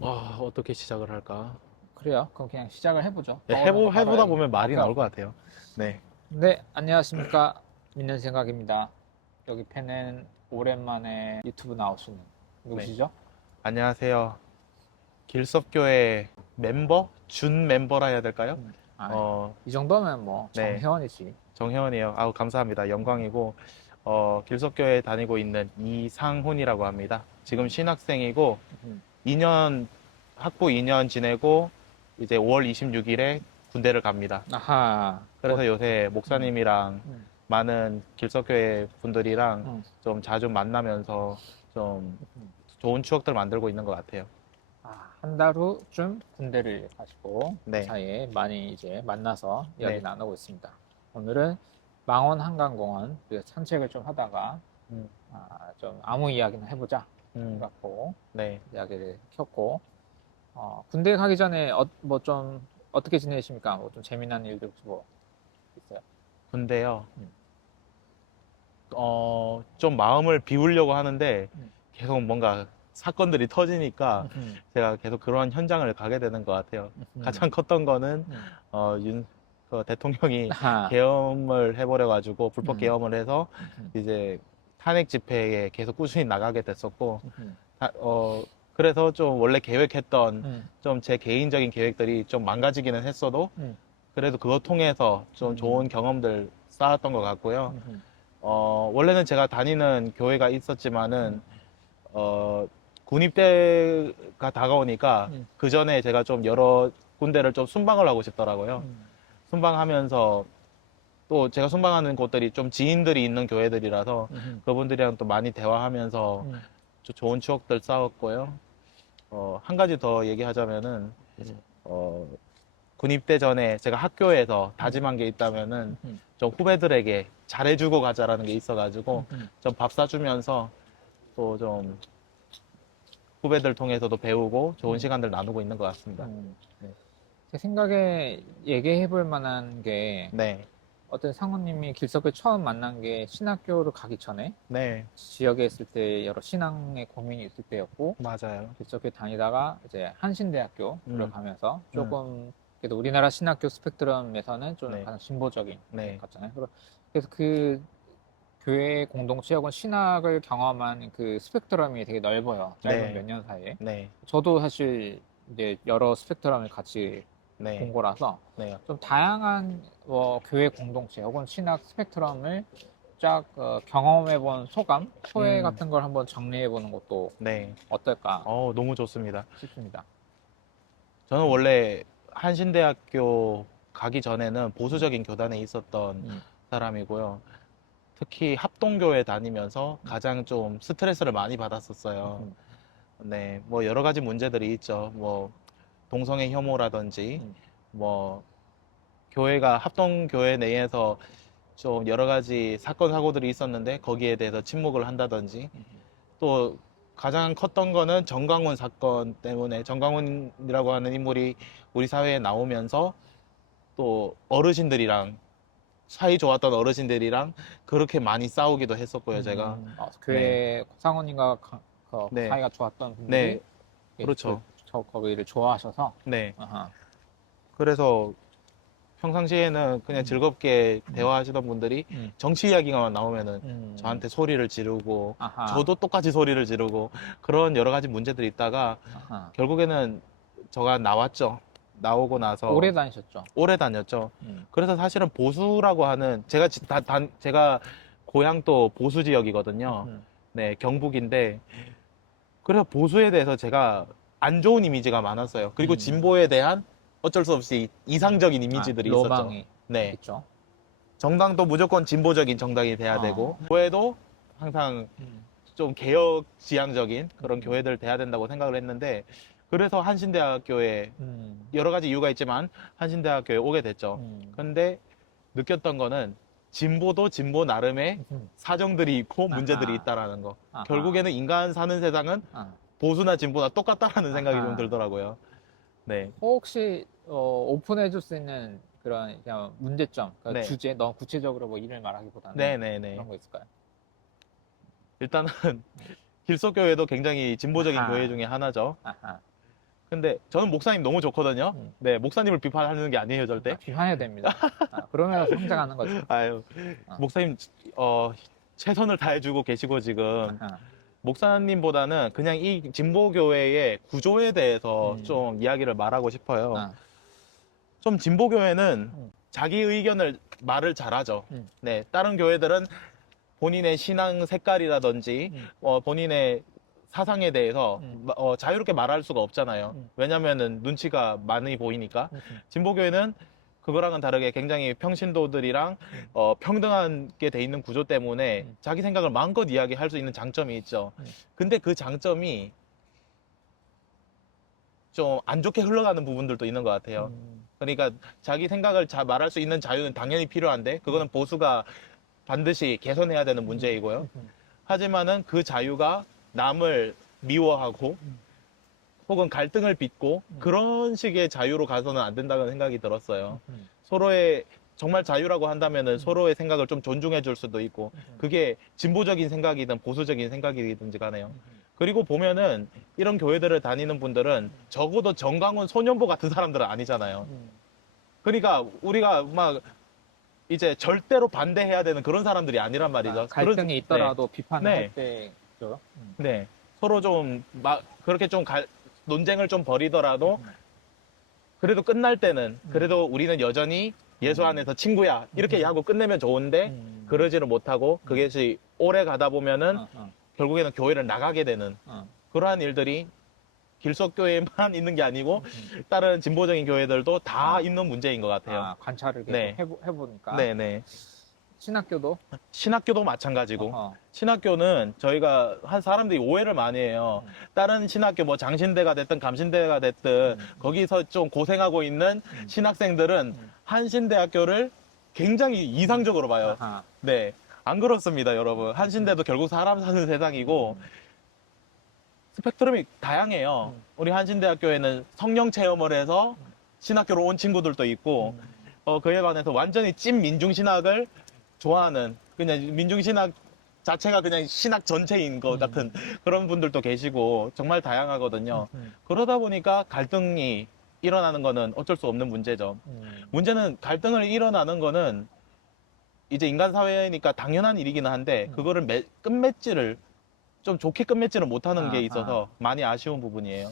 어떻게 시작을 할까? 그래요. 그럼 그냥 시작을 해보죠. 네, 떠오르는 거 바로 해보다 얘기. 보면 말이 오케이, 나올 것 오케이. 같아요. 네. 네, 안녕하십니까. 믿는 생각입니다. 여기 팬은 오랜만에 유튜브 나오시는 네. 누구시죠? 안녕하세요. 길섭교회 멤버? 준 멤버라 해야 될까요? 아, 어, 이 정도면 뭐 네. 정혜원이지. 정혜원이에요. 아우, 감사합니다. 영광이고, 길섭교회 다니고 있는 이상훈이라고 합니다. 지금 신학생이고, 음. 2년, 학부 2년 지내고, 이제 5월 26일에 군대를 갑니다. 아하, 그래서 요새 음, 목사님이랑 음, 많은 길석교회 분들이랑 음. 좀 자주 만나면서 좀 음. 좋은 추억들 만들고 있는 것 같아요. 한 달 후쯤 군대를 가시고 그 네, 사이에 많이 이제 만나서 이야기 네, 나누고 있습니다. 오늘은 망원 한강공원 그 산책을 좀 하다가 음, 좀 아무 이야기나 해보자 음, 해갖고 네. 이야기를 켰고 군대 가기 전에 뭐 좀 어떻게 지내십니까? 뭐 좀 재미난 일들 혹시 뭐 있어요? 근데요, 음, 좀 마음을 비우려고 하는데 음, 계속 뭔가 사건들이 터지니까 음, 제가 계속 그런 현장을 가게 되는 것 같아요. 음, 가장 컸던 거는 음. 그 대통령이 아, 계엄을 해버려가지고 불법 음, 계엄을 해서 음, 이제 탄핵 집회에 계속 꾸준히 나가게 됐었고 음, 아, 그래서 좀 원래 계획했던 음, 좀 제 개인적인 계획들이 좀 망가지기는 했어도 음, 그래도 그거 통해서 좀 음, 좋은 경험들 쌓았던 것 같고요. 음, 원래는 제가 다니는 교회가 있었지만은 음, 군입대가 다가오니까 음, 그 전에 제가 좀 여러 군데를 좀 순방을 하고 싶더라고요. 음, 순방하면서 또 제가 순방하는 곳들이 좀 지인들이 있는 교회들이라서 음, 그분들이랑 또 많이 대화하면서 음, 좋은 추억들 쌓았고요. 한 가지 더 얘기하자면은, 음, 어, 군입대 전에 제가 학교에서 음, 다짐한 게 있다면은 음, 좀 후배들에게 잘해주고 가자라는 게 있어가지고 음, 좀 밥 사주면서 또 좀 후배들 통해서도 배우고 좋은 음, 시간들 나누고 있는 것 같습니다. 네. 제 생각에 얘기해 볼 만한 게 네, 어떤 상우님이 길석을 처음 만난 게 신학교를 가기 전에 네, 지역에 있을 때 여러 신앙의 고민이 있을 때였고 맞아요. 길석에 다니다가 이제 한신대학교를 음, 가면서 음, 조금 그래도 우리나라 신학교 스펙트럼에서는 좀 네, 가장 진보적인 것 네, 같잖아요. 그래서 그 교회 공동체 혹은 신학을 경험한 그 스펙트럼이 되게 넓어요. 짧은 몇 네, 년 사이에. 네, 저도 사실 이제 여러 스펙트럼을 같이 본 네, 거라서 네, 좀 다양한 교회 공동체 혹은 신학 스펙트럼을 쫙 경험해 본 소감, 소회 음, 같은 걸 한번 정리해 보는 것도 네. 어떨까 너무 좋습니다. 싶습니다. 저는 음, 원래 한신대학교 가기 전에는 음, 보수적인 교단에 있었던 음, 사람이고요. 특히 합동교회 다니면서 음, 가장 좀 스트레스를 많이 받았었어요. 음, 네, 뭐 여러 가지 문제들이 있죠. 뭐 동성애 혐오라든지, 음, 뭐 교회가 합동교회 내에서 좀 여러 가지 사건 사고들이 있었는데 거기에 대해서 침묵을 한다든지 음, 또 가장 컸던 거는 정광훈 사건 때문에 정광훈이라고 하는 인물이 우리 사회에 나오면서 또 어르신들이랑 사이 좋았던 어르신들이랑 그렇게 많이 싸우기도 했었고요, 제가. 네, 교회 상원님과 네, 사이가 좋았던 분들이 네, 그렇죠. 거기를 좋아하셔서 네. 아하, 그래서 평상시에는 그냥 음, 즐겁게 음, 대화하시던 분들이 음, 정치 이야기가 나오면은 음, 저한테 소리를 지르고 아하, 저도 똑같이 소리를 지르고 그런 여러 가지 문제들이 있다가 아하. 결국에는 저가 나왔죠. 나오고 나서 오래 다니셨죠? 오래 다녔죠. 음, 그래서 사실은 보수라고 하는 제가 고향 또 보수 지역이거든요. 음, 네, 경북인데 그래서 보수에 대해서 제가 안 좋은 이미지가 많았어요. 그리고 음, 진보에 대한 어쩔 수 없이 이상적인 이미지들이 있었죠. 로망이 네. 있겠죠. 정당도 무조건 진보적인 정당이 돼야 되고, 어, 교회도 항상 음, 좀 개혁 지향적인 그런 음, 교회들 돼야 된다고 생각을 했는데, 그래서 한신대학교에 음, 여러 가지 이유가 있지만, 한신대학교에 오게 됐죠. 음, 근데 느꼈던 거는 진보도 진보 나름의 음, 사정들이 있고 문제들이 아하, 있다라는 거. 아하, 결국에는 인간 사는 세상은 아, 보수나 진보나 똑같다라는 생각이 좀 아하. 들더라고요. 네. 혹시 오픈해 줄 수 있는 그런 그냥 문제점, 그 네. 주제, 너무 구체적으로 뭐 이름을 말하기보다는 네네네. 그런 거 있을까요? 일단은 길석교회도 굉장히 진보적인 교회 아하, 중에 하나죠. 아하, 근데 저는 목사님 너무 좋거든요. 음. 네, 목사님을 비판하는 게 아니에요, 절대. 비판해야 됩니다. 그러면서 성장하는 거죠. 아유, 아. 목사님, 최선을 다해주고 계시고 지금 아하. 목사님보다는 그냥 이 진보교회의 구조에 대해서 좀 이야기를 말하고 싶어요. 아. 좀 진보교회는 음. 자기 의견을 말을 잘하죠. 음. 네, 다른 교회들은 본인의 신앙 색깔이라든지 본인의 사상에 대해서 자유롭게 말할 수가 없잖아요. 왜냐면은 눈치가 많이 보이니까. 진보교회는 그거랑은 다르게 굉장히 평신도들이랑 평등하게 돼 있는 구조 때문에 자기 생각을 마음껏 이야기할 수 있는 장점이 있죠. 근데 그 장점이 좀 안 좋게 흘러가는 부분들도 있는 것 같아요. 그러니까 자기 생각을 말할 수 있는 자유는 당연히 필요한데 그거는 보수가 반드시 개선해야 되는 문제이고요. 하지만은 그 자유가 남을 미워하고 혹은 갈등을 빚고 그런 식의 자유로 가서는 안 된다는 생각이 들었어요. 서로의 정말 자유라고 한다면은 서로의 생각을 좀 존중해 줄 수도 있고 그게 진보적인 생각이든 보수적인 생각이든지 간에요. 그리고 보면은 이런 교회들을 다니는 분들은 적어도 정강훈 소년보 같은 사람들은 아니잖아요. 그러니까 우리가 막 이제 절대로 반대해야 되는 그런 사람들이 아니란 말이죠. 갈등이 있더라도 비판을 네. 할 때죠. 네. 서로 좀 그렇게 좀 논쟁을 좀 벌이더라도 그래도 끝날 때는 그래도 우리는 여전히 예수 안에서 친구야 이렇게 하고 끝내면 좋은데 그러지를 못하고 그것이 오래 가다 보면은 결국에는 교회를 나가게 되는 그러한 일들이 길석교회만 있는 게 아니고 다른 진보적인 교회들도 다 있는 문제인 것 같아요. 관찰을 계속 네. 해보니까. 네네. 신학교도? 신학교도 마찬가지고. 신학교는 저희가 한 사람들이 오해를 많이 해요. 다른 신학교 뭐 장신대가 됐든 감신대가 됐든 거기서 좀 고생하고 있는 신학생들은 한신대학교를 굉장히 이상적으로 봐요. 아하. 네. 안 그렇습니다, 여러분. 한신대도 결국 사람 사는 세상이고 스펙트럼이 다양해요. 우리 한신대학교에는 성령 체험을 해서 신학교로 온 친구들도 있고 그에 관해서 완전히 찐 민중신학을 좋아하는 그냥 민중신학 자체가 그냥 신학 전체인 것 같은 그런 분들도 계시고 정말 다양하거든요. 그러다 보니까 갈등이 일어나는 거는 어쩔 수 없는 문제죠. 문제는 갈등을 일어나는 거는 이제 인간 사회니까 당연한 일이기는 한데 그거를 끝맺지를 좀 좋게 끝맺지를 못하는 게 있어서 많이 아쉬운 부분이에요.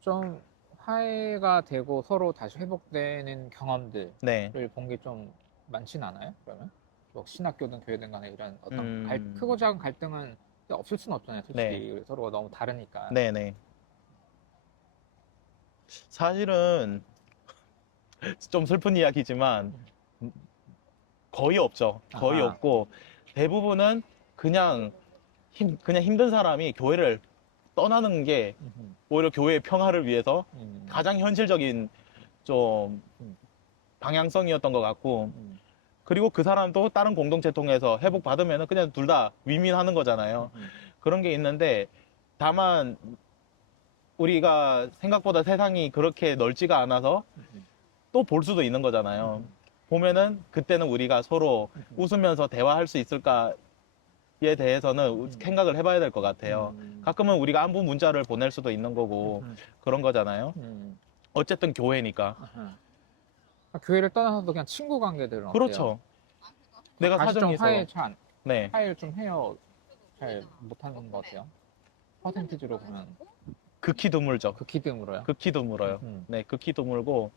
좀 화해가 되고 서로 다시 회복되는 경험들을 네. 본 게 좀 많진 않아요? 그러면? 뭐 신학교든 교회든 간에 이런 어떤 크고 작은 갈등은 없을 수는 없잖아요. 솔직히 서로가 너무 다르니까. 네네. 사실은 좀 슬픈 이야기지만 거의 없죠. 거의 아하. 없고 대부분은 그냥 힘든 사람이 교회를 떠나는 게 오히려 교회의 평화를 위해서 가장 현실적인 좀 방향성이었던 것 같고 그리고 그 사람도 다른 공동체 통해서 회복받으면 그냥 둘 다 윈윈하는 거잖아요. 그런 게 있는데 다만 우리가 생각보다 세상이 그렇게 넓지가 않아서 또 볼 수도 있는 거잖아요. 보면은 그때는 우리가 서로 웃으면서 대화할 수 있을까에 대해서는 생각을 해봐야 될 것 같아요. 가끔은 우리가 안부 문자를 보낼 수도 있는 거고 그런 거잖아요. 어쨌든 교회니까. 교회를 떠나서도 그냥 친구 관계들은 어때요? 그렇죠. 내가 다시 좀 사정해서 네. 화해를 좀 해요. 잘 못하는 것 같아요. 퍼센티지로 보면 극히 드물죠. 극히 드물어요. 극히 드물어요. 네, 극히 드물고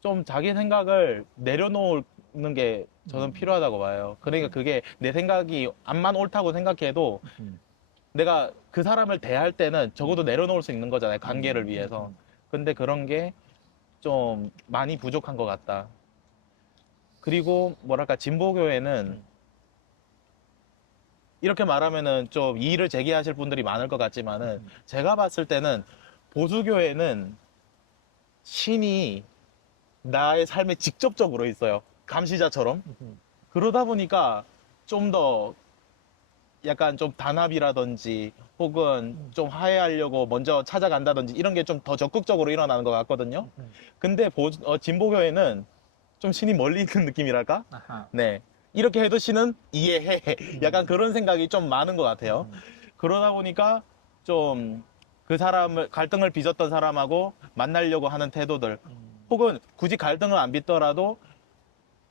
좀 자기 생각을 내려놓는 게 저는 필요하다고 봐요. 그러니까 그게 내 생각이 암만 옳다고 생각해도 내가 그 사람을 대할 때는 적어도 내려놓을 수 있는 거잖아요. 관계를 위해서. 근데 그런 게 좀 많이 부족한 것 같다. 그리고 뭐랄까 진보교회는 이렇게 말하면은 좀 이의를 제기하실 분들이 많을 것 같지만은 제가 봤을 때는 보수교회는 신이 나의 삶에 직접적으로 있어요. 감시자처럼. 그러다 보니까 좀 더 약간 좀 단합이라든지 혹은 좀 화해하려고 먼저 찾아간다든지 이런 게 좀 더 적극적으로 일어나는 것 같거든요. 근데 진보교회는 좀 신이 멀리 있는 느낌이랄까? 아하. 네. 이렇게 해도 신은 이해해. 약간 그런 생각이 좀 많은 것 같아요. 그러다 보니까 좀 그 사람을 갈등을 빚었던 사람하고 만나려고 하는 태도들, 혹은 굳이 갈등을 안 빚더라도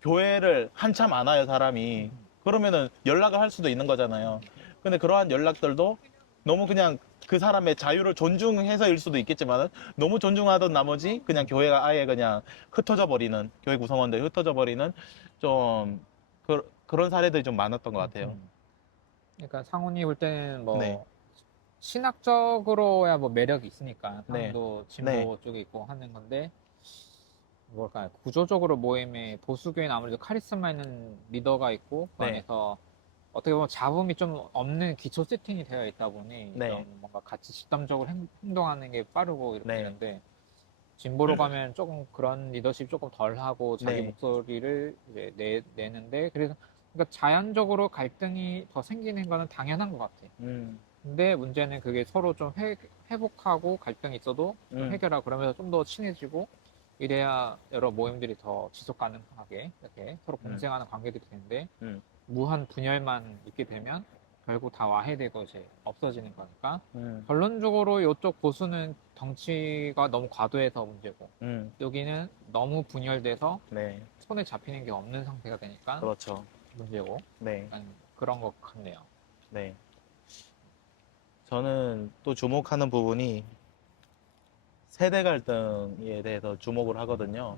교회를 한참 안 와요, 사람이. 그러면은 연락을 할 수도 있는 거잖아요. 근데 그러한 연락들도 너무 그냥 그 사람의 자유를 존중해서일 수도 있겠지만 너무 존중하던 나머지 그냥 교회가 아예 그냥 흩어져 버리는, 교회 구성원들이 흩어져 버리는 좀 그런 사례들이 좀 많았던 것 같아요. 그러니까 상훈이 볼 때는 뭐 네. 신학적으로야 뭐 매력이 있으니까 네. 상훈도 진보 네. 쪽에 있고 하는 건데 뭘까요? 구조적으로 모임에 보수교회는 아무래도 카리스마 있는 리더가 있고 그 네. 안에서 어떻게 보면 잡음이 좀 없는 기초 세팅이 되어 있다 보니 네. 좀 뭔가 같이 집단적으로 행동하는 게 빠르고 이렇게 네. 되는데 진보로 가면 조금 그런 리더십 조금 덜 하고 자기 네. 목소리를 이제 내는데 그래서 그러니까 자연적으로 갈등이 더 생기는 거는 당연한 것 같아. 근데 문제는 그게 서로 좀 회복하고 갈등이 있어도 좀 해결하고 그러면서 좀 더 친해지고 이래야 여러 모임들이 더 지속 가능하게 이렇게 서로 공생하는 관계들이 되는데 무한 분열만 있게 되면 결국 다 와해되고 이제 없어지는 거니까 결론적으로 이쪽 보수는 덩치가 너무 과도해서 문제고 여기는 너무 분열돼서 네. 손에 잡히는 게 없는 상태가 되니까 그렇죠. 문제고 네. 약간 그런 것 같네요. 네. 저는 또 주목하는 부분이 세대 갈등에 대해서 주목을 하거든요.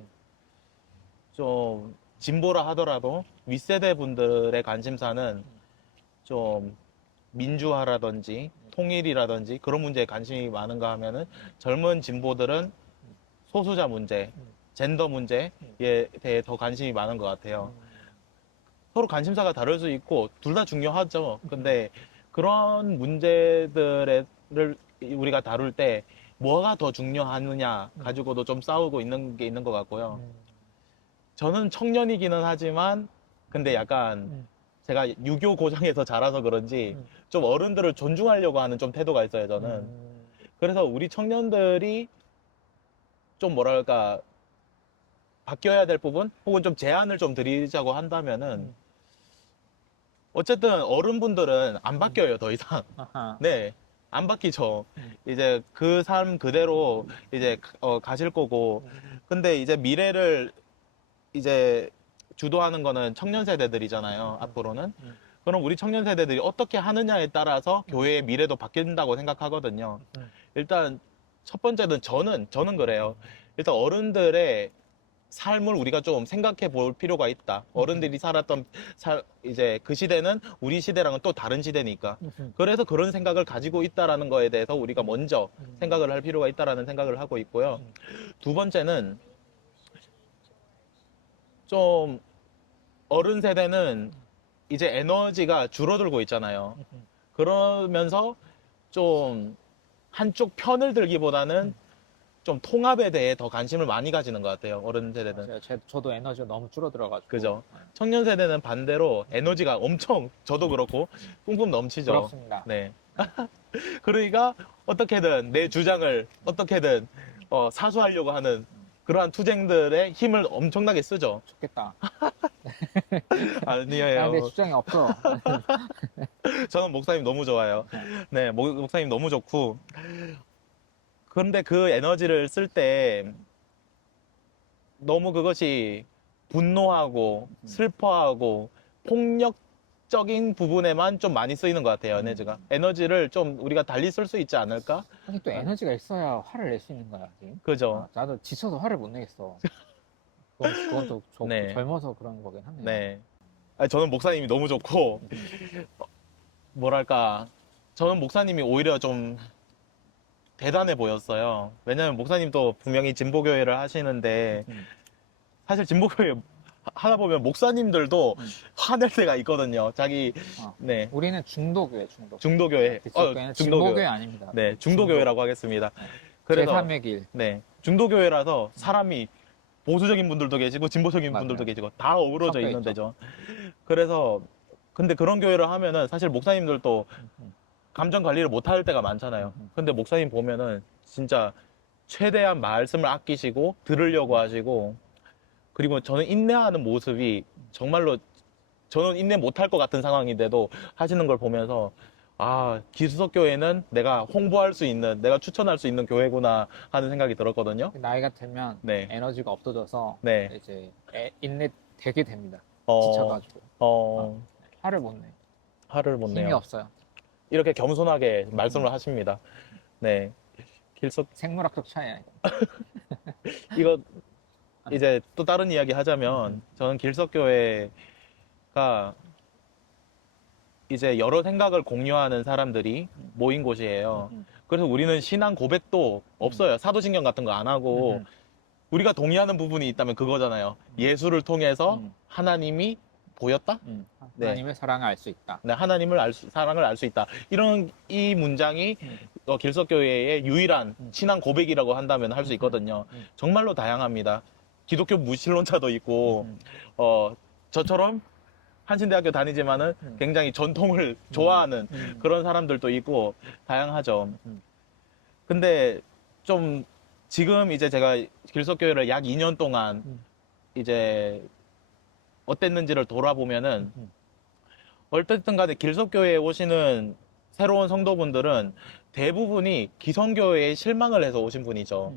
좀 진보라 하더라도 윗세대 분들의 관심사는 좀 민주화라든지 통일이라든지 그런 문제에 관심이 많은가 하면은 젊은 진보들은 소수자 문제, 젠더 문제에 대해 더 관심이 많은 것 같아요. 서로 관심사가 다를 수 있고 둘 다 중요하죠. 근데 그런 문제들을 우리가 다룰 때 뭐가 더 중요하느냐 가지고도 좀 싸우고 있는 게 있는 것 같고요. 저는 청년이기는 하지만 근데 약간 제가 유교 고장에서 자라서 그런지 좀 어른들을 존중하려고 하는 좀 태도가 있어요, 저는. 그래서 우리 청년들이 좀 뭐랄까 바뀌어야 될 부분 혹은 좀 제안을 좀 드리자고 한다면은 어쨌든 어른분들은 안 바뀌어요, 더 이상. 아하. 네, 안 바뀌죠. 이제 그 삶 그대로 이제 가실 거고. 근데 이제 미래를 이제 주도하는 거는 청년 세대들이잖아요, 앞으로는. 그럼 우리 청년 세대들이 어떻게 하느냐에 따라서 교회의 미래도 바뀐다고 생각하거든요. 일단 첫 번째는 저는 그래요. 일단 어른들의 삶을 우리가 좀 생각해 볼 필요가 있다. 어른들이 살았던 이제 그 시대는 우리 시대랑은 또 다른 시대니까. 그래서 그런 생각을 가지고 있다라는 거에 대해서 우리가 먼저 생각을 할 필요가 있다라는 생각을 하고 있고요. 두 번째는 좀 어른 세대는 이제 에너지가 줄어들고 있잖아요. 그러면서 좀 한쪽 편을 들기보다는 좀 통합에 대해 더 관심을 많이 가지는 것 같아요, 어른 세대는. 맞아요. 저도 에너지가 너무 줄어들어가지고. 그죠? 청년 세대는 반대로 에너지가 엄청, 저도 그렇고, 뿜뿜 넘치죠. 부럽습니다. 네. 그러니까 어떻게든 내 주장을 어떻게든 사수하려고 하는 그러한 투쟁들의 힘을 엄청나게 쓰죠. 좋겠다. 아니에요. 야, 내 주장이 없어. 저는 목사님 너무 좋아요. 네, 목사님 너무 좋고. 그런데 그 에너지를 쓸 때 너무 그것이 분노하고 슬퍼하고 폭력적인 부분에만 좀 많이 쓰이는 것 같아요, 에너지가. 에너지를 좀 우리가 달리 쓸 수 있지 않을까? 아니, 또 에너지가 있어야 화를 낼 수 있는 거야. 지금. 그죠? 나도 지쳐서 화를 못 내겠어. 그건 또 네. 젊어서 그런 거긴 하네요. 네. 아니, 저는 목사님이 너무 좋고, 뭐랄까, 저는 목사님이 오히려 좀 대단해 보였어요. 왜냐면 목사님도 분명히 진보교회를 하시는데, 사실 진보교회 하다 보면 목사님들도 화낼 때가 있거든요. 자기, 네. 우리는 중도교회. 중도교회. 기독교회는 진보교회 아닙니다. 네, 중도교회라고 하겠습니다. 그래서 제3의 길. 네, 중도교회라서 사람이 보수적인 분들도 계시고 진보적인 맞아요. 분들도 계시고 다 어우러져 섞여 있는 있죠. 데죠. 그래서 근데 그런 교회를 하면은 사실 목사님들도 감정 관리를 못 할 때가 많잖아요. 근데 목사님 보면은 진짜 최대한 말씀을 아끼시고 들으려고 하시고 그리고 저는 인내하는 모습이 정말로 저는 인내 못 할 것 같은 상황인데도 하시는 걸 보면서 아, 기숙교회는 내가 홍보할 수 있는, 내가 추천할 수 있는 교회구나 하는 생각이 들었거든요. 나이가 들면 네. 에너지가 없어져서 네. 이제 인내 되게 됩니다. 어, 지쳐가지고 어, 화를 못 내. 화를 못 힘이 내요. 없어요. 이렇게 겸손하게 말씀을 하십니다. 네. 길석, 생물학적 차이야. 이거 이제 또 다른 이야기 하자면 저는 길석교회가 이제 여러 생각을 공유하는 사람들이 모인 곳이에요. 그래서 우리는 신앙 고백도 없어요. 사도신경 같은 거 안 하고 우리가 동의하는 부분이 있다면 그거잖아요. 예수를 통해서 하나님이 보였다? 네. 하나님의 사랑을 알 수 있다. 네, 하나님을 사랑을 알 수 있다. 이런 이 문장이 길석교회의 유일한 신앙 고백이라고 한다면 할 수 있거든요. 정말로 다양합니다. 기독교 무신론자도 있고, 저처럼 한신대학교 다니지만은 굉장히 전통을 좋아하는 그런 사람들도 있고, 다양하죠. 근데 좀 지금 이제 제가 길석교회를 약 2년 동안 이제 어땠는지를 돌아보면은 어쨌든 간에 길석교회에 오시는 새로운 성도분들은 대부분이 기성교회에 실망을 해서 오신 분이죠.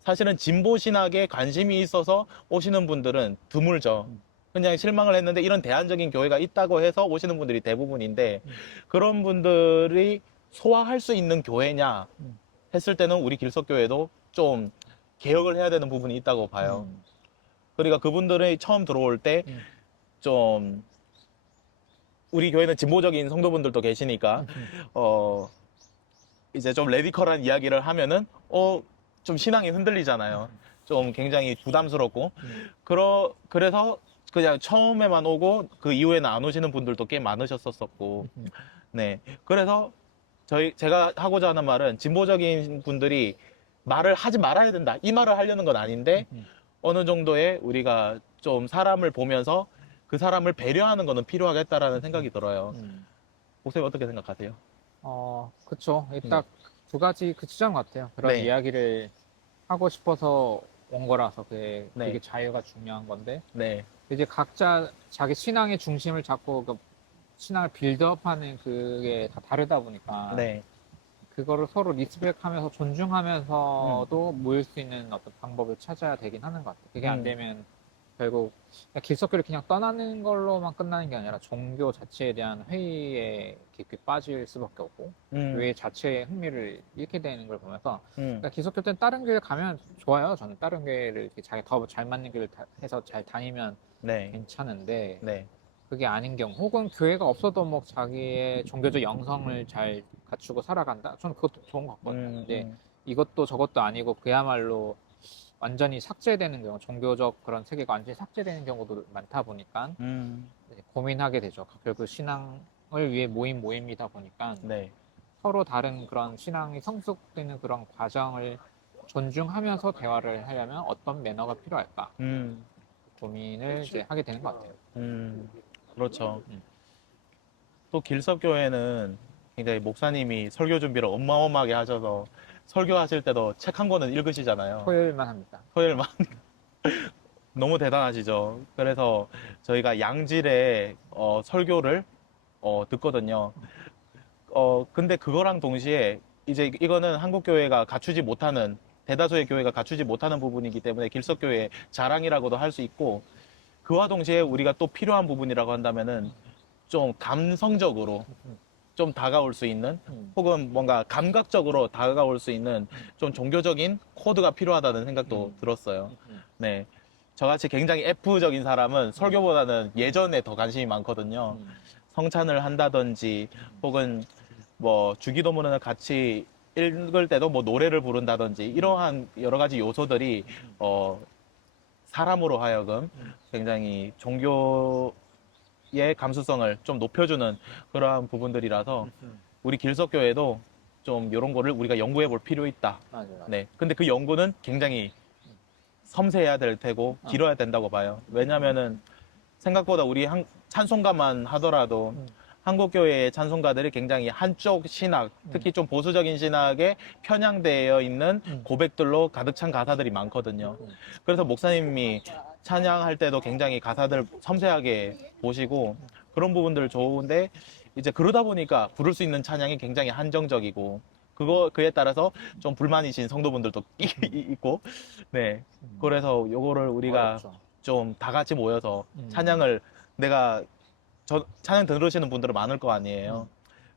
사실은 진보신학에 관심이 있어서 오시는 분들은 드물죠. 그냥 실망을 했는데 이런 대안적인 교회가 있다고 해서 오시는 분들이 대부분인데 그런 분들이 소화할 수 있는 교회냐 했을 때는 우리 길석교회도 좀 개혁을 해야 되는 부분이 있다고 봐요. 그러니까 그분들이 처음 들어올 때 좀 우리 교회는 진보적인 성도분들도 계시니까 이제 좀 레디컬한 이야기를 하면은 좀 신앙이 흔들리잖아요. 좀 굉장히 부담스럽고 그래서 그냥 처음에만 오고 그 이후에는 안 오시는 분들도 꽤 많으셨었고 네. 그래서 제가 하고자 하는 말은 진보적인 분들이 말을 하지 말아야 된다. 이 말을 하려는 건 아닌데 어느 정도의 우리가 좀 사람을 보면서 그 사람을 배려하는 거는 필요하겠다라는 생각이 들어요. 목사님 어떻게 생각하세요? 그쵸. 딱 두 가지 그 지점 같아요. 그런 네. 이야기를 하고 싶어서 온 거라서 그게 네. 자유가 중요한 건데 네. 이제 각자 자기 신앙의 중심을 잡고 그 신앙을 빌드업하는 그게 다 다르다 보니까 네. 그거를 서로 리스펙하면서 존중하면서도 모일 수 있는 어떤 방법을 찾아야 되긴 하는 것 같아요. 그게 안 되면 결국 그냥 길석교를 그냥 떠나는 걸로만 끝나는 게 아니라 종교 자체에 대한 회의에 깊이 빠질 수밖에 없고 교회 자체의 흥미를 잃게 되는 걸 보면서 그러니까 기독교 때는 다른 교회 가면 좋아요. 저는 다른 교회를 더 잘 맞는 교회를 해서 잘 다니면 네. 괜찮은데 네. 그게 아닌 경우 혹은 교회가 없어도 뭐 자기의 종교적 영성을 잘 갖추고 살아간다. 저는 그것도 좋은 것 같거든요. 근데 이것도 저것도 아니고 그야말로 완전히 삭제되는 경우, 종교적 그런 세계가 완전히 삭제되는 경우도 많다 보니까 고민하게 되죠. 결국 신앙을 위해 모임이다 보니까 네. 서로 다른 그런 신앙이 성숙되는 그런 과정을 존중하면서 대화를 하려면 어떤 매너가 필요할까? 고민을 이제 하게 되는 것 같아요. 그렇죠. 또 길석교회는 굉장히 목사님이 설교 준비를 어마어마하게 하셔서 설교하실 때도 책 한 권은 읽으시잖아요. 토요일만 합니다. 토요일만. 너무 대단하시죠. 그래서 저희가 양질의 설교를 듣거든요. 근데 그거랑 동시에 이제 이거는 한국 교회가 갖추지 못하는 대다수의 교회가 갖추지 못하는 부분이기 때문에 길석교회의 자랑이라고도 할 수 있고 그와 동시에 우리가 또 필요한 부분이라고 한다면은 좀 감성적으로 좀 다가올 수 있는 혹은 뭔가 감각적으로 다가올 수 있는 좀 종교적인 코드가 필요하다는 생각도 들었어요. 네. 저같이 굉장히 F적인 사람은 설교보다는 예전에 더 관심이 많거든요. 성찬을 한다든지 혹은 뭐 주기도문을 같이 읽을 때도 뭐 노래를 부른다든지 이러한 여러 가지 요소들이 사람으로 하여금 굉장히 종교의 감수성을 좀 높여주는 그러한 부분들이라서 우리 길석교회도 좀 이런 거를 우리가 연구해 볼 필요 있다. 맞아요. 네. 근데 그 연구는 굉장히 섬세해야 될 테고 길어야 된다고 봐요. 왜냐면은 생각보다 우리 찬송가만 하더라도 한국 교회의 찬송가들이 굉장히 한쪽 신학, 특히 좀 보수적인 신학에 편향되어 있는 고백들로 가득 찬 가사들이 많거든요. 그래서 목사님이 찬양할 때도 굉장히 가사들 섬세하게 보시고 그런 부분들 좋은데 이제 그러다 보니까 부를 수 있는 찬양이 굉장히 한정적이고 그에 따라서 좀 불만이신 성도분들도 있고 네 그래서 요거를 우리가 어렵죠. 좀 다 같이 모여서 음. 찬양을 내가 찬양 들으시는 분들은 많을 거 아니에요.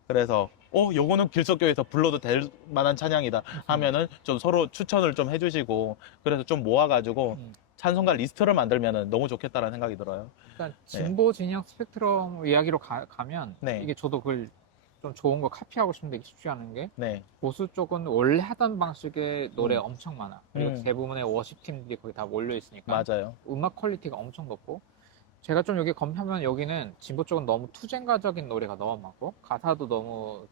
그래서 요거는 길석교에서 불러도 될 만한 찬양이다 하면은 좀 서로 추천을 좀 해주시고 그래서 좀 모아가지고 찬송가 리스트를 만들면은 너무 좋겠다라는 생각이 들어요. 일단 진보 진영 스펙트럼 이야기로 가면 네. 이게 저도 그걸 좀 좋은 거 카피하고 싶은데 이게 쉽지 않은 게 네. 보수 쪽은 원래 하던 방식의 노래 음. 엄청 많아. 그리고 음. 대부분의 워십 팀들이 거기 다 몰려 있으니까 맞아요. 음악 퀄리티가 엄청 높고 제가 좀 여기 검토하면 여기는 진보 쪽은 너무 투쟁가적인 노래가 너무 많고 가사도 너무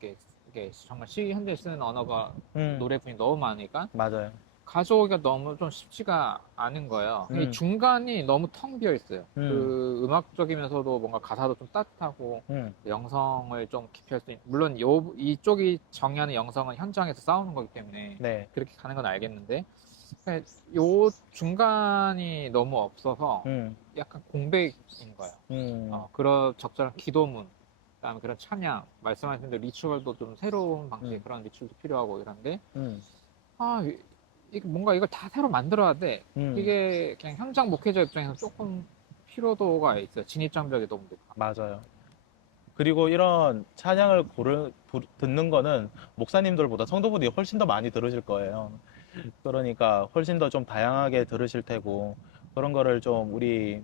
이게 정말 현재 쓰는 언어가 노래분이 너무 많으니까 맞아요. 가져오기가 너무 좀 쉽지가 않은 거예요. 이 중간이 너무 텅 비어 있어요. 그 음악적이면서도 뭔가 가사도 좀 따뜻하고 영성을 좀 깊이 할 수 있는 물론 이쪽이 정의하는 영성은 현장에서 싸우는 거기 때문에 네. 그렇게 가는 건 알겠는데 요 중간이 너무 없어서 약간 공백인 거예요. 그런 적절한 기도문, 그다음에 그런 찬양, 말씀하신 대로 리추얼도 좀 새로운 방식의 그런 리추얼도 필요하고 이런데 뭔가 이걸 다 새로 만들어야 돼. 이게 그냥 현장 목회자 입장에서 조금 피로도가 있어요. 진입장벽이 너무 높아. 맞아요. 그리고 이런 찬양을 듣는 거는 목사님들보다 성도분들이 훨씬 더 많이 들으실 거예요. 그러니까 훨씬 더 좀 다양하게 들으실 테고 그런 거를 좀 우리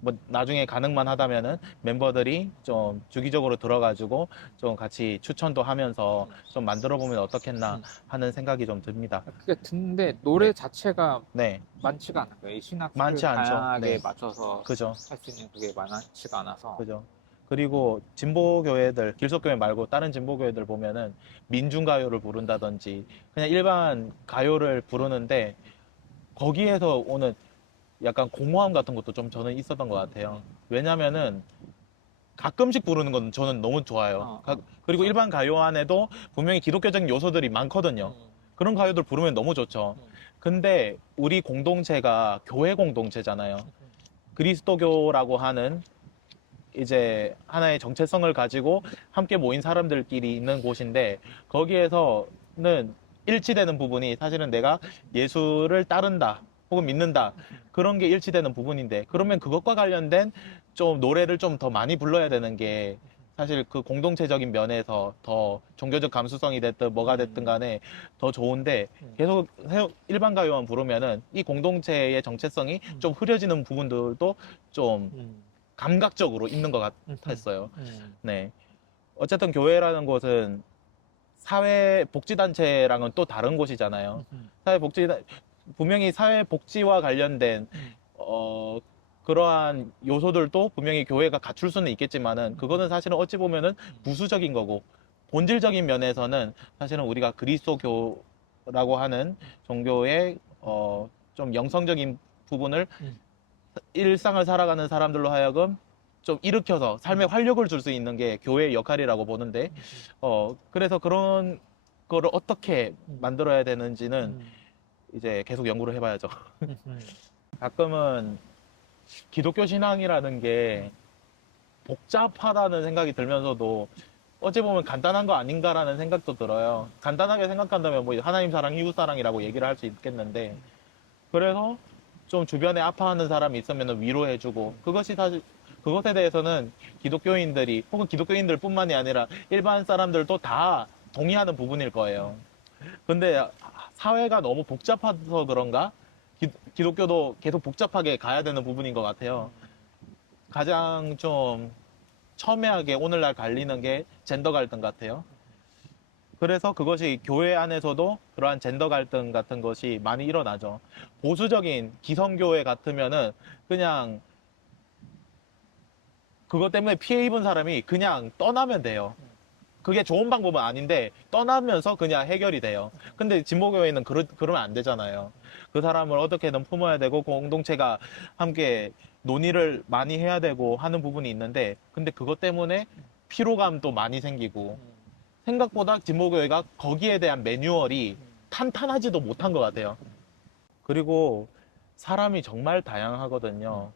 뭐 나중에 가능만 하다면은 멤버들이 좀 주기적으로 들어가지고 좀 같이 추천도 하면서 좀 만들어 보면 어떻겠나 하는 생각이 좀 듭니다. 그게 듣는데 노래 네. 자체가 네. 많지가 않아요. 이 신학을 많지 않죠. 다양하게 네. 맞춰서 그죠. 할 수 있는 그게 많지가 않아서. 그죠. 그리고 진보교회들, 길석교회 말고 다른 진보교회들 보면은 민중가요를 부른다든지 그냥 일반 가요를 부르는데 거기에서 오는 약간 공허함 같은 것도 좀 저는 있었던 것 같아요. 왜냐면은 가끔씩 부르는 건 저는 너무 좋아요. 그리고 일반 가요 안에도 분명히 기독교적인 요소들이 많거든요. 그런 가요들 부르면 너무 좋죠. 근데 우리 공동체가 교회 공동체잖아요. 그리스도교라고 하는 이제 하나의 정체성을 가지고 함께 모인 사람들끼리 있는 곳인데 거기에서는 일치되는 부분이 사실은 내가 예수를 따른다 혹은 믿는다 그런 게 일치되는 부분인데 그러면 그것과 관련된 좀 노래를 좀 더 많이 불러야 되는 게 사실 그 공동체적인 면에서 더 종교적 감수성이 됐든 뭐가 됐든 간에 더 좋은데 계속 일반 가요만 부르면은 이 공동체의 정체성이 좀 흐려지는 부분들도 좀 감각적으로 있는 것 같았어요. 네. 어쨌든 교회라는 곳은 사회복지단체랑은 또 다른 곳이잖아요. 분명히 사회복지와 관련된, 그러한 요소들도 분명히 교회가 갖출 수는 있겠지만은, 그거는 사실은 어찌 보면은 부수적인 거고, 본질적인 면에서는 사실은 우리가 그리스도교라고 하는 종교의, 좀 영성적인 부분을 일상을 살아가는 사람들로 하여금 좀 일으켜서 삶에 활력을 줄 수 있는 게 교회의 역할이라고 보는데 그래서 그런 거를 어떻게 만들어야 되는지는 이제 계속 연구를 해봐야죠. 가끔은 기독교 신앙이라는 게 복잡하다는 생각이 들면서도 어찌 보면 간단한 거 아닌가라는 생각도 들어요. 간단하게 생각한다면 뭐 하나님 사랑, 이웃 사랑이라고 얘기를 할 수 있겠는데 그래서 좀 주변에 아파하는 사람이 있으면 위로해주고 그것이 사실 그것에 대해서는 기독교인들이 혹은 기독교인들 뿐만이 아니라 일반 사람들도 다 동의하는 부분일 거예요. 근데 사회가 너무 복잡해서 그런가? 기독교도 계속 복잡하게 가야 되는 부분인 것 같아요. 가장 좀 첨예하게 오늘날 갈리는 게 젠더 갈등 같아요. 그래서 그것이 교회 안에서도 그러한 젠더 갈등 같은 것이 많이 일어나죠. 보수적인 기성교회 같으면은 그냥 그것 때문에 피해 입은 사람이 그냥 떠나면 돼요. 그게 좋은 방법은 아닌데 떠나면서 그냥 해결이 돼요. 근데 진보교회는 그러면 안 되잖아요. 그 사람을 어떻게든 품어야 되고 공동체가 함께 논의를 많이 해야 되고 하는 부분이 있는데 근데 그것 때문에 피로감도 많이 생기고 생각보다 진보교회가 거기에 대한 매뉴얼이 탄탄하지도 못한 것 같아요. 그리고 사람이 정말 다양하거든요.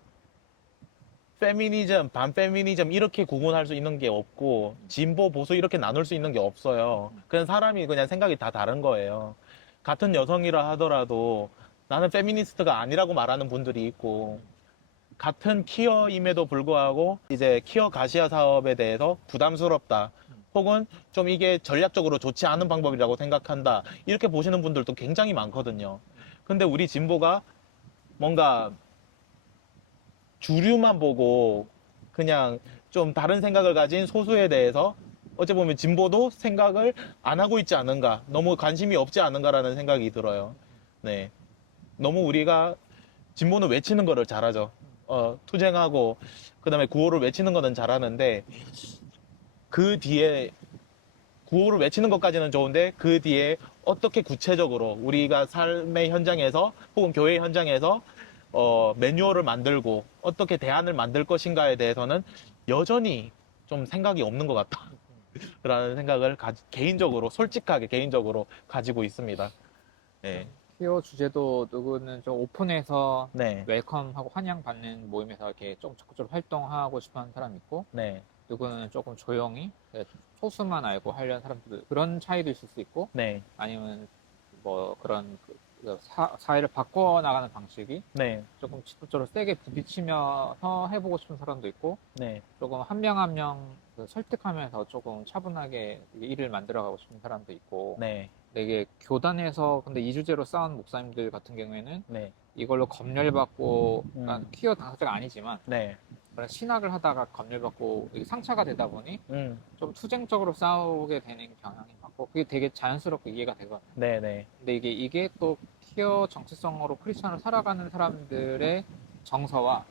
페미니즘, 반페미니즘 이렇게 구분할 수 있는 게 없고 진보, 보수 이렇게 나눌 수 있는 게 없어요. 그냥 사람이 그냥 생각이 다 다른 거예요. 같은 여성이라 하더라도 나는 페미니스트가 아니라고 말하는 분들이 있고 같은 키어임에도 불구하고 이제 키어 가시아 사업에 대해서 부담스럽다. 혹은 좀 이게 전략적으로 좋지 않은 방법이라고 생각한다. 이렇게 보시는 분들도 굉장히 많거든요. 근데 우리 진보가 뭔가 주류만 보고 그냥 좀 다른 생각을 가진 소수에 대해서 어찌 보면 진보도 생각을 안 하고 있지 않은가, 너무 관심이 없지 않은가라는 생각이 들어요. 네. 너무 우리가 진보는 외치는 거를 잘하죠. 투쟁하고 그다음에 구호를 외치는 거는 잘하는데 그 뒤에 구호를 외치는 것까지는 좋은데 그 뒤에 어떻게 구체적으로 우리가 삶의 현장에서 혹은 교회 현장에서 매뉴얼을 만들고 어떻게 대안을 만들 것인가에 대해서는 여전히 좀 생각이 없는 것 같다라는 생각을 개인적으로 솔직하게 개인적으로 가지고 있습니다. 네. 키워 주제도 누구는 좀 오픈해서 네. 웰컴하고 환영받는 모임에서 이렇게 좀 적극적으로 활동하고 싶어 하는 사람이 있고, 네. 누구는 조금 조용히 소수만 알고 하려는 사람들, 그런 차이도 있을 수 있고, 네. 아니면 뭐 그런 사회를 바꿔 나가는 방식이 네. 조금 직접적으로 세게 부딪히면서 해보고 싶은 사람도 있고, 네. 조금 한 명 한 명 설득하면서 조금 차분하게 일을 만들어가고 싶은 사람도 있고, 네. 근데 이게 교단에서 근데 이 주제로 싸운 목사님들 같은 경우에는 네. 이걸로 검열받고, 그러니까 퀴어 당사자가 아니지만 네. 그런 신학을 하다가 검열받고 이게 상처가 되다 보니 음. 좀 투쟁적으로 싸우게 되는 경향이 많고, 그게 되게 자연스럽게 이해가 되거든요. 네. 네. 근데 이게 또 퀴어 정체성으로 크리스천을 살아가는 사람들의 정서와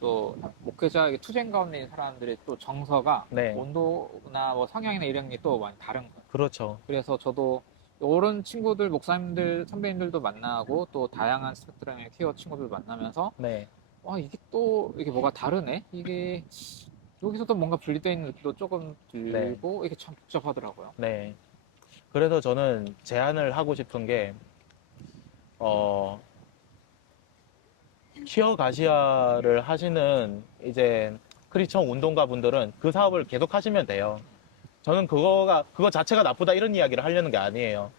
또 목회자 투쟁 가운데 있는 사람들의 또 정서가 네. 온도나 뭐 성향이나 이런 게 또 많이 다른 거예요. 그렇죠. 그래서 저도 이런 친구들, 목사님들, 선배님들도 만나고 또 다양한 스펙트럼의 퀴어 친구들 만나면서 네. 이게 또 이게 뭐가 다르네? 이게 여기서도 뭔가 분리되어 있는 느낌도 조금 네. 들고 이게 참 복잡하더라고요. 네. 그래서 저는 제안을 하고 싶은 게, 퀴어 가시아를 하시는 이제 크리스천 운동가 분들은 그 사업을 계속 하시면 돼요. 저는 그거 자체가 나쁘다 이런 이야기를 하려는 게 아니에요.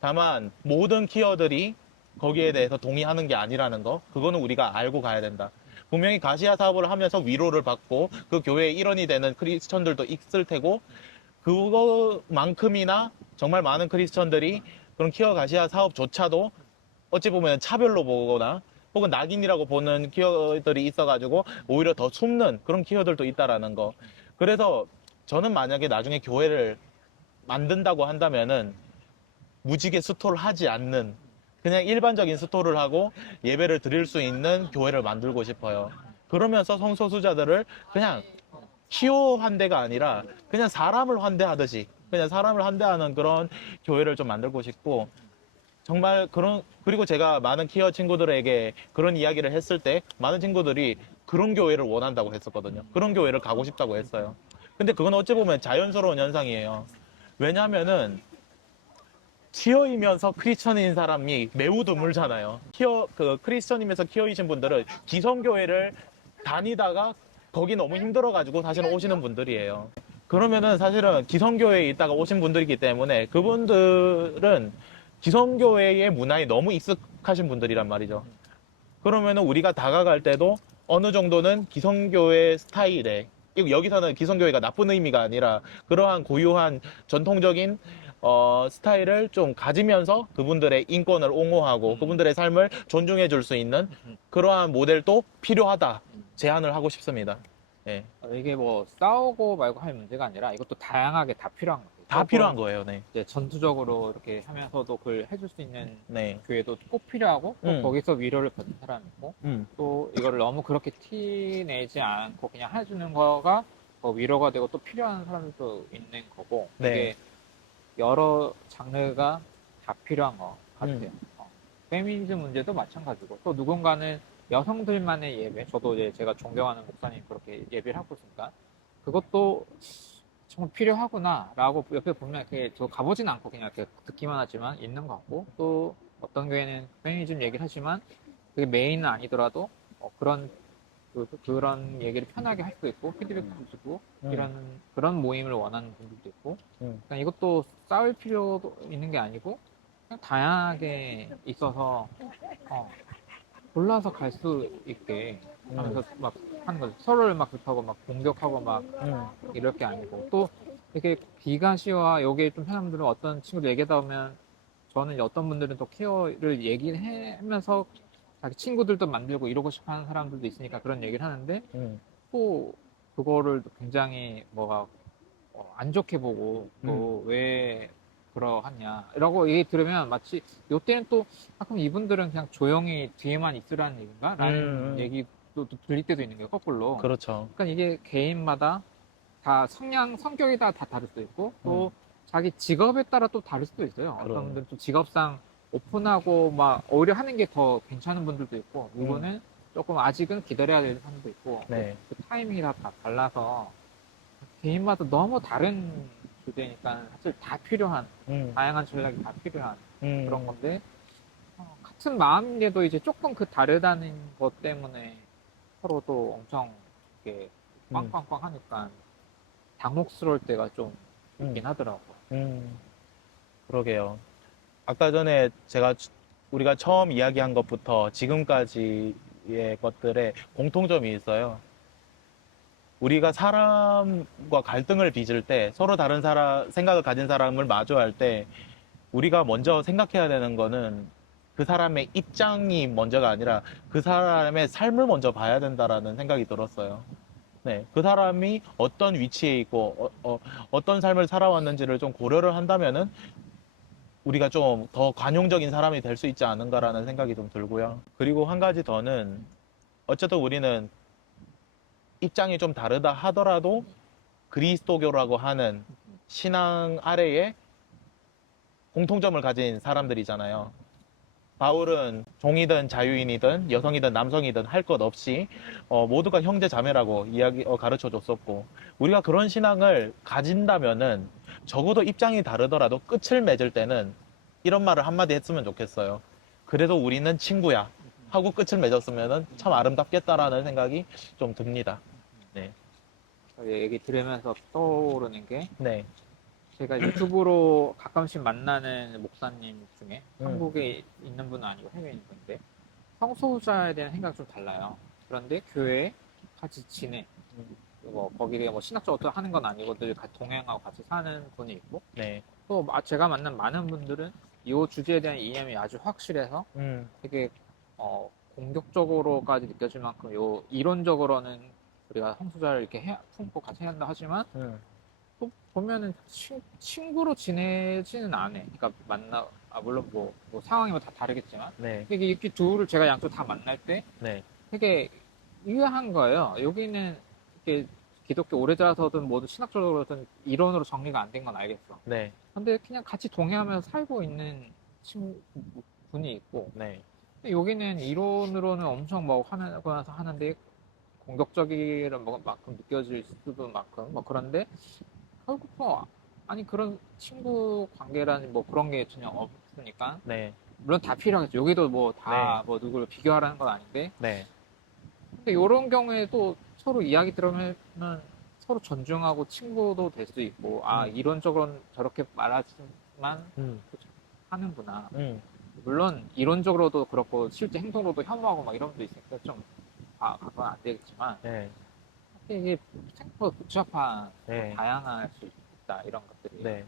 다만, 모든 퀴어들이 거기에 대해서 동의하는 게 아니라는 거, 그거는 우리가 알고 가야 된다. 분명히 가시아 사업을 하면서 위로를 받고 그 교회의 일원이 되는 크리스천들도 있을 테고, 그거만큼이나 정말 많은 크리스천들이 그런 퀴어 가시아 사업조차도 어찌 보면 차별로 보거나 혹은 낙인이라고 보는 키워들이 있어가지고 오히려 더 숨는 그런 키워들도 있다라는 거. 그래서 저는 만약에 나중에 교회를 만든다고 한다면은 무지개 스토를 하지 않는 그냥 일반적인 스토를 하고 예배를 드릴 수 있는 교회를 만들고 싶어요. 그러면서 성소수자들을 그냥 키오 환대가 아니라 그냥 사람을 환대하듯이 그냥 사람을 환대하는 그런 교회를 좀 만들고 싶고, 정말 그리고 제가 많은 키어 친구들에게 그런 이야기를 했을 때 많은 친구들이 그런 교회를 원한다고 했었거든요. 그런 교회를 가고 싶다고 했어요. 근데 그건 어찌 보면 자연스러운 현상이에요. 왜냐면은 키어이면서 크리스천인 사람이 매우 드물잖아요. 크리스천이면서 키어이신 분들은 기성교회를 다니다가 거기 너무 힘들어가지고 사실은 오시는 분들이에요. 그러면은 사실은 기성교회에 있다가 오신 분들이기 때문에 그분들은 기성교회의 문화에 너무 익숙하신 분들이란 말이죠. 그러면은 우리가 다가갈 때도 어느 정도는 기성교회 스타일에, 여기서는 기성교회가 나쁜 의미가 아니라 그러한 고유한 전통적인 스타일을 좀 가지면서 그분들의 인권을 옹호하고 그분들의 삶을 존중해 줄 수 있는 그러한 모델도 필요하다 제안을 하고 싶습니다. 네. 이게 뭐 싸우고 말고 할 문제가 아니라 이것도 다양하게 다 필요한 거예요. 다 필요한 거예요. 네. 이제 전투적으로 이렇게 하면서도 그걸 해줄 수 있는 네. 교회도 꼭 필요하고, 또 거기서 위로를 받는 사람이 있고, 또 이거를 너무 그렇게 티 내지 않고 그냥 해주는 거가 위로가 되고 또 필요한 사람들도 있는 거고, 네. 이게 여러 장르가 다 필요한 것 같아요. 페미니즘 문제도 마찬가지고, 또 누군가는 여성들만의 예배, 저도 이제 제가 존경하는 목사님 그렇게 예배를 하고 있으니까 그것도 정말 필요하구나라고 옆에 보면 이렇게 저 가보진 않고 그냥 이렇게 듣기만 하지만 있는 것 같고, 또 어떤 교회는 페미니즘 얘기를 하지만 그게 메인은 아니더라도 그런 그런 얘기를 편하게 할 수도 있고 피드백도 주고 그런 모임을 원하는 분들도 있고 그러니까 이것도 싸울 필요도 있는 게 아니고 그냥 다양하게 있어서 골라서 갈 수 있게 하면서 막 하는 거죠. 서로를 막 급하고 막 공격하고 막 이럴 게 아니고 또 이렇게 비가시와 요게 좀 편한 분들은 어떤 친구들 얘기하다 보면 저는 어떤 분들은 또 케어를 얘기를 하면서 자기 친구들도 만들고 이러고 싶어 하는 사람들도 있으니까 그런 얘기를 하는데 또 그거를 굉장히 뭐가 안 좋게 보고 또 왜 그러하냐 라고 얘기 들으면 마치 요때는 또 가끔 이분들은 그냥 조용히 뒤에만 있으라는 얘기인가? 라는 얘기도 또 들릴 때도 있는 거예요, 거꾸로. 그렇죠. 그러니까 이게 개인마다 다 성격이 다 다를 수도 있고 또 자기 직업에 따라 또 다를 수도 있어요. 어떤 분들은 또 직업상 오픈하고 막 오히려 하는 게 더 괜찮은 분들도 있고 누구는 조금 아직은 기다려야 되는 사람도 있고 네. 그 타이밍이 다 달라서 개인마다 너무 다른 주제니까 사실 다 필요한 다양한 전략이 다 필요한 그런 건데 같은 마음인데도 이제 조금 그 다르다는 것 때문에 서로 또 엄청 이렇게 꽝꽝꽝 하니까 당혹스러울 때가 좀 있긴 하더라고요. 그러게요. 아까 전에 우리가 처음 이야기한 것부터 지금까지의 것들에 공통점이 있어요. 우리가 사람과 갈등을 빚을 때 서로 다른 생각을 가진 사람을 마주할 때 우리가 먼저 생각해야 되는 거는 그 사람의 입장이 먼저가 아니라 그 사람의 삶을 먼저 봐야 된다라는 생각이 들었어요. 네, 그 사람이 어떤 위치에 있고 어떤 삶을 살아왔는지를 좀 고려를 한다면은 우리가 좀 더 관용적인 사람이 될 수 있지 않은가라는 생각이 좀 들고요. 그리고 한 가지 더는 어쨌든 우리는 입장이 좀 다르다 하더라도 그리스도교라고 하는 신앙 아래에 공통점을 가진 사람들이잖아요. 바울은 종이든 자유인이든 여성이든 남성이든 할 것 없이 모두가 형제 자매라고 가르쳐 줬었고 우리가 그런 신앙을 가진다면은 적어도 입장이 다르더라도 끝을 맺을 때는 이런 말을 한마디 했으면 좋겠어요. 그래도 우리는 친구야 하고 끝을 맺었으면 참 아름답겠다라는 생각이 좀 듭니다. 네. 얘기 들으면서 떠오르는 게 네. 제가 유튜브로 가끔씩 만나는 목사님 중에 한국에 있는 분은 아니고 해외에 있는 분인데 성소수자에 대한 생각이 좀 달라요. 그런데 교회에 같이 지내. 거기에 뭐 신학적으로 하는 건 아니고 늘 동행하고 같이 사는 분이 있고 네. 또 제가 만난 많은 분들은 이 주제에 대한 이념이 아주 확실해서 되게 공격적으로까지 느껴질 만큼 이론적으로는 우리가 성소수자를 이렇게 품고 같이 해야 한다 하지만 또 보면은 친구로 지내지는 않아. 그러니까 물론 뭐 상황이 다 다르겠지만 네. 이렇게 둘을 제가 양쪽 다 만날 때 네. 되게 유효한 거예요. 여기는 이렇게 기독교 오래자서든 뭐든 신학적으로든 이론으로 정리가 안 된 건 알겠어. 네. 근데 그냥 같이 동행하면서 살고 있는 분이 있고 네. 근데 여기는 이론으로는 엄청 뭐 하는데 공격적이란 만큼 느껴질 수도 만큼 뭐 그런데 결국 아니 그런 친구 관계라는 뭐 그런 게 전혀 없으니까 네. 물론 다 필요하겠죠. 여기도 뭐 다 뭐 누구를 비교하라는 건 아닌데 네. 근데 이런 경우에도 서로 이야기 들으면 서로 존중하고 친구도 될 수 있고 이론적으로는 저렇게 말하지만 하는구나. 물론 이론적으로도 그렇고 실제 행동으로도 혐오하고 막 이런 것도 있으니까 좀 그건 안 되겠지만 네. 이게 생각보다 복잡한 네. 다양할 수 있다 이런 것들이. 네.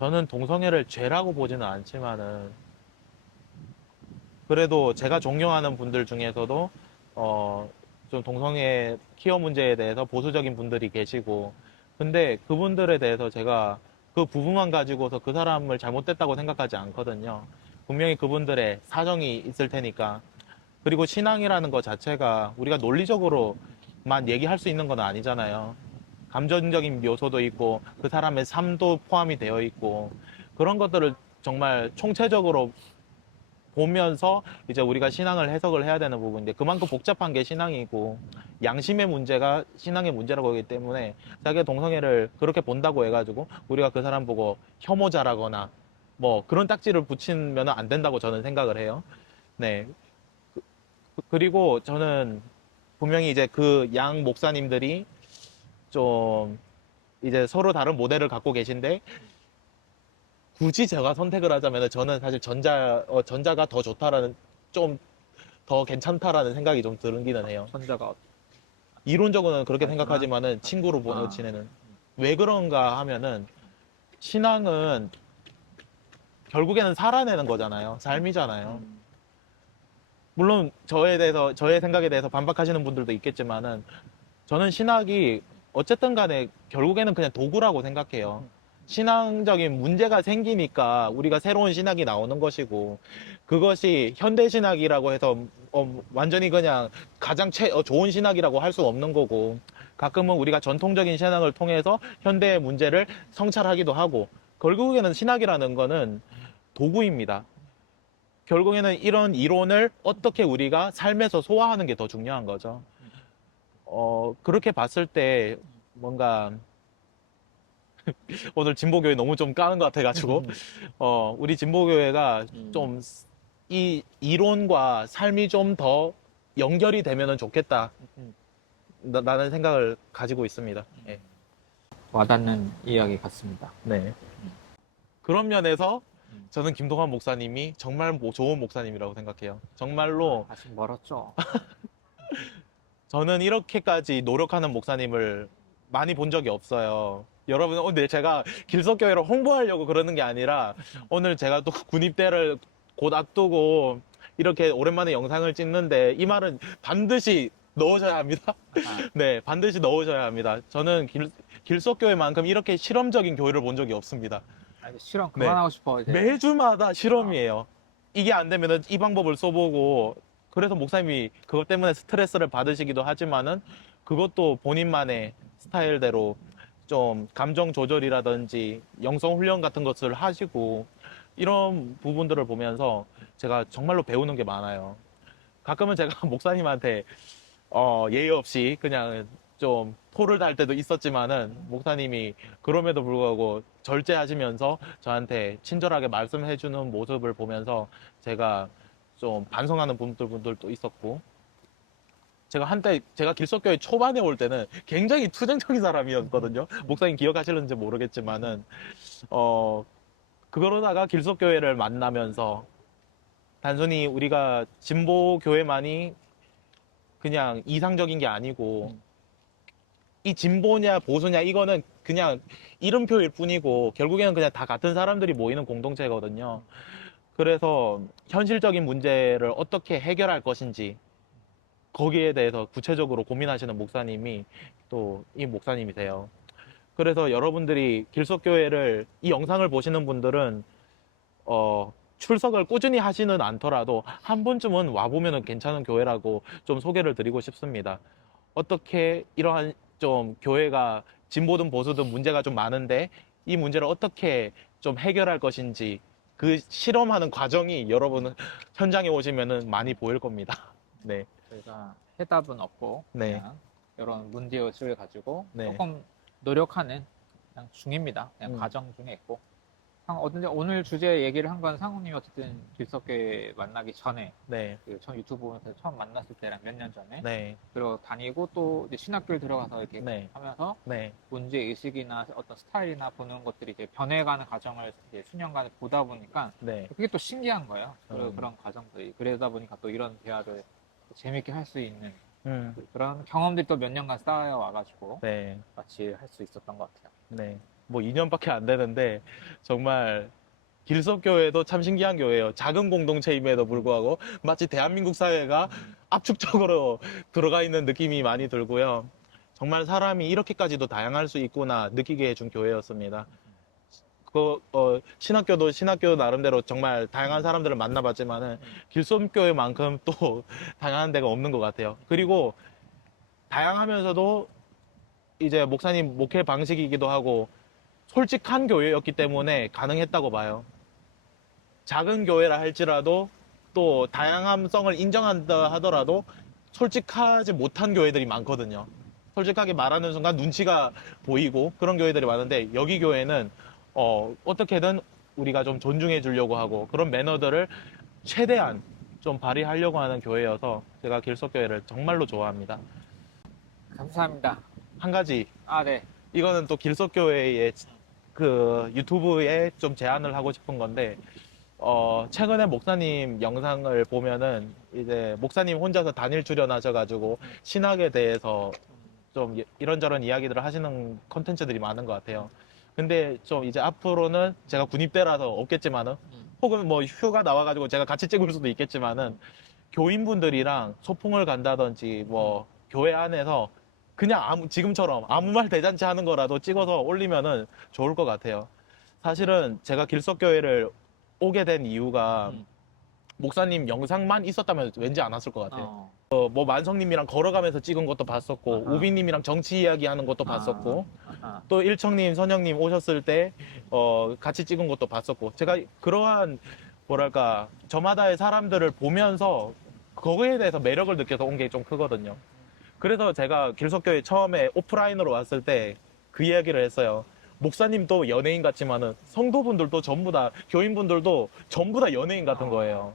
저는 동성애를 죄라고 보지는 않지만은 그래도 제가 존경하는 분들 중에서도 좀 동성애 키어 문제에 대해서 보수적인 분들이 계시고 근데 그분들에 대해서 제가 그 부분만 가지고서 그 사람을 잘못됐다고 생각하지 않거든요. 분명히 그분들의 사정이 있을 테니까. 그리고 신앙이라는 것 자체가 우리가 논리적으로만 얘기할 수 있는 건 아니잖아요. 감정적인 묘소도 있고 그 사람의 삶도 포함이 되어 있고 그런 것들을 정말 총체적으로 보면서 이제 우리가 신앙을 해석을 해야 되는 부분인데 그만큼 복잡한 게 신앙이고 양심의 문제가 신앙의 문제라고 하기 때문에 자기가 동성애를 그렇게 본다고 해가지고 우리가 그 사람 보고 혐오자라거나 뭐 그런 딱지를 붙이면 안 된다고 저는 생각을 해요. 네. 그리고 저는 분명히 이제 그 양 목사님들이 좀 이제 서로 다른 모델을 갖고 계신데 굳이 제가 선택을 하자면 저는 사실 전자가 더 좋다라는 좀 더 괜찮다라는 생각이 좀 들기는 해요. 전자가 이론적으로는 그렇게 하지만, 생각하지만은 친구로 아. 지내는 왜 그런가 하면은 신앙은 결국에는 살아내는 거잖아요. 삶이잖아요. 물론 저의 생각에 대해서 반박하시는 분들도 있겠지만은 저는 신학이 어쨌든 간에 결국에는 그냥 도구라고 생각해요. 신앙적인 문제가 생기니까 우리가 새로운 신학이 나오는 것이고 그것이 현대 신학이라고 해서 완전히 그냥 가장 좋은 신학이라고 할 수 없는 거고 가끔은 우리가 전통적인 신앙을 통해서 현대의 문제를 성찰하기도 하고 결국에는 신학이라는 거는 도구입니다. 결국에는 이런 이론을 어떻게 우리가 삶에서 소화하는 게 더 중요한 거죠. 그렇게 봤을 때 뭔가 오늘 진보교회 너무 좀 까는 것 같아가지고 우리 진보교회가 좀 이 이론과 삶이 좀 더 연결이 되면 좋겠다 라는 생각을 가지고 있습니다. 네. 와닿는 이야기 같습니다. 네. 그런 면에서 저는 김동환 목사님이 정말 좋은 목사님이라고 생각해요. 정말로 아직 멀었죠. 저는 이렇게까지 노력하는 목사님을 많이 본 적이 없어요. 여러분, 오늘 제가 길석교회를 홍보하려고 그러는 게 아니라 오늘 제가 또 군입대를 곧 앞두고 이렇게 오랜만에 영상을 찍는데 이 말은 반드시 넣으셔야 합니다. 네, 반드시 넣으셔야 합니다. 저는 길석교회만큼 이렇게 실험적인 교회를 본 적이 없습니다. 실험 그만하고 싶어. 이제. 매주마다 실험이에요. 이게 안 되면은 이 방법을 써보고 그래서 목사님이 그것 때문에 스트레스를 받으시기도 하지만은 그것도 본인만의 스타일대로 좀 감정 조절이라든지 영성 훈련 같은 것을 하시고 이런 부분들을 보면서 제가 정말로 배우는 게 많아요. 가끔은 제가 목사님한테 예의 없이 그냥 좀 토를 달 때도 있었지만은 목사님이 그럼에도 불구하고 절제하시면서 저한테 친절하게 말씀해주는 모습을 보면서 제가 좀 반성하는 분들도 있었고 제가 한때 제가 길석교회 초반에 올 때는 굉장히 투쟁적인 사람이었거든요. 목사님 기억하실는지 모르겠지만은 그러다가 길석교회를 만나면서 단순히 우리가 진보교회만이 그냥 이상적인 게 아니고 이 진보냐 보수냐 이거는 그냥 이름표일 뿐이고 결국에는 그냥 다 같은 사람들이 모이는 공동체거든요. 그래서 현실적인 문제를 어떻게 해결할 것인지 거기에 대해서 구체적으로 고민하시는 목사님이 또 이 목사님이세요. 그래서 여러분들이 길석교회를 이 영상을 보시는 분들은 출석을 꾸준히 하지는 않더라도 한 번쯤은 와보면 괜찮은 교회라고 좀 소개를 드리고 싶습니다. 어떻게 이러한 좀 교회가 진보든 보수든 문제가 좀 많은데 이 문제를 어떻게 좀 해결할 것인지 그 실험하는 과정이 여러분 현장에 오시면은 많이 보일 겁니다. 네. 저희가 해답은 없고 네. 그냥 이런 문제의식을 가지고 네. 조금 노력하는 그냥 중입니다. 그냥 과정 중에 있고 오늘 주제 얘기를 한 건 상훈님이 어쨌든 길석교회 만나기 전에 네. 그 처음 유튜브 보면서 처음 만났을 때랑 몇 년 전에 네. 그리고 다니고 또 이제 신학교를 들어가서 이렇게 네. 하면서 네. 문제 의식이나 어떤 스타일이나 보는 것들이 이제 변해가는 과정을 이제 수년간 보다 보니까 네. 그게 또 신기한 거예요. 그런 과정들이 그러다 보니까 또 이런 대화를 재밌게 할 수 있는 그런 경험들이 또 몇 년간 쌓여 와가지고 네. 같이 할 수 있었던 것 같아요. 네. 뭐 2년밖에 안 되는데 정말 길석교회도 참 신기한 교회예요. 작은 공동체임에도 불구하고 마치 대한민국 사회가 압축적으로 들어가 있는 느낌이 많이 들고요. 정말 사람이 이렇게까지도 다양할 수 있구나 느끼게 해준 교회였습니다. 신학교도 신학교 나름대로 정말 다양한 사람들을 만나봤지만은 길석교회만큼 또 다양한 데가 없는 것 같아요. 그리고 다양하면서도 이제 목사님 목회 방식이기도 하고 솔직한 교회였기 때문에 가능했다고 봐요. 작은 교회라 할지라도 또 다양함성을 인정한다 하더라도 솔직하지 못한 교회들이 많거든요. 솔직하게 말하는 순간 눈치가 보이고 그런 교회들이 많은데 여기 교회는 어떻게든 우리가 좀 존중해 주려고 하고 그런 매너들을 최대한 좀 발휘하려고 하는 교회여서 제가 길석교회를 정말로 좋아합니다. 감사합니다. 한 가지, 아, 네. 이거는 또 길석교회의 그 유튜브에 좀 제안을 하고 싶은 건데, 최근에 목사님 영상을 보면은 이제 목사님 혼자서 단일 출연하셔가지고 신학에 대해서 좀 이런저런 이야기들을 하시는 컨텐츠들이 많은 것 같아요. 근데 좀 이제 앞으로는 제가 군입대라서 없겠지만은 혹은 뭐 휴가 나와가지고 제가 같이 찍을 수도 있겠지만은 교인분들이랑 소풍을 간다든지 뭐 교회 안에서 그냥 지금처럼 아무 말 대잔치 하는 거라도 찍어서 올리면은 좋을 것 같아요. 사실은 제가 길석교회를 오게 된 이유가 목사님 영상만 있었다면 왠지 안 왔을 것 같아요. 뭐 만성님이랑 걸어가면서 찍은 것도 봤었고, 아하. 우빈님이랑 정치 이야기 하는 것도 봤었고, 아하. 또 일청님, 선영님 오셨을 때, 같이 찍은 것도 봤었고, 제가 그러한, 뭐랄까, 저마다의 사람들을 보면서 거기에 대해서 매력을 느껴서 온 게 좀 크거든요. 그래서 제가 길석교회 처음에 오프라인으로 왔을 때 그 이야기를 했어요. 목사님도 연예인 같지만은 성도분들도 전부 다, 교인분들도 전부 다 연예인 같은 거예요.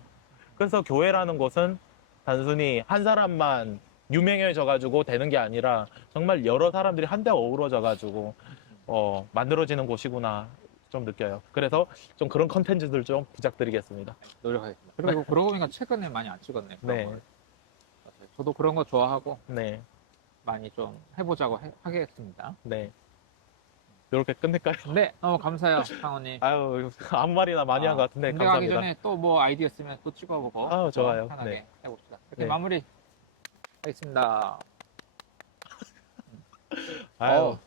그래서 교회라는 곳은 단순히 한 사람만 유명해져가지고 되는 게 아니라 정말 여러 사람들이 한데 어우러져가지고 만들어지는 곳이구나 좀 느껴요. 그래서 좀 그런 컨텐츠들 좀 부탁드리겠습니다. 노력하겠습니다. 그리고 그러고 보니까 최근에 많이 안 찍었네요. 그런 네, 걸. 맞아요. 저도 그런 거 좋아하고 네, 많이 좀 해보자고 하겠습니다. 네. 이렇게 끝낼까요? 네, 너무 감사해요, 상호님. 아유, 아무 말이나 많이 한 것 같은데 군대 가기 감사합니다. 전에 또 뭐 아이디어 있으면 또 찍어보고 아유, 좋아요. 편하게 네. 해봅시다. 이렇게 네. 마무리 하겠습니다. 아유,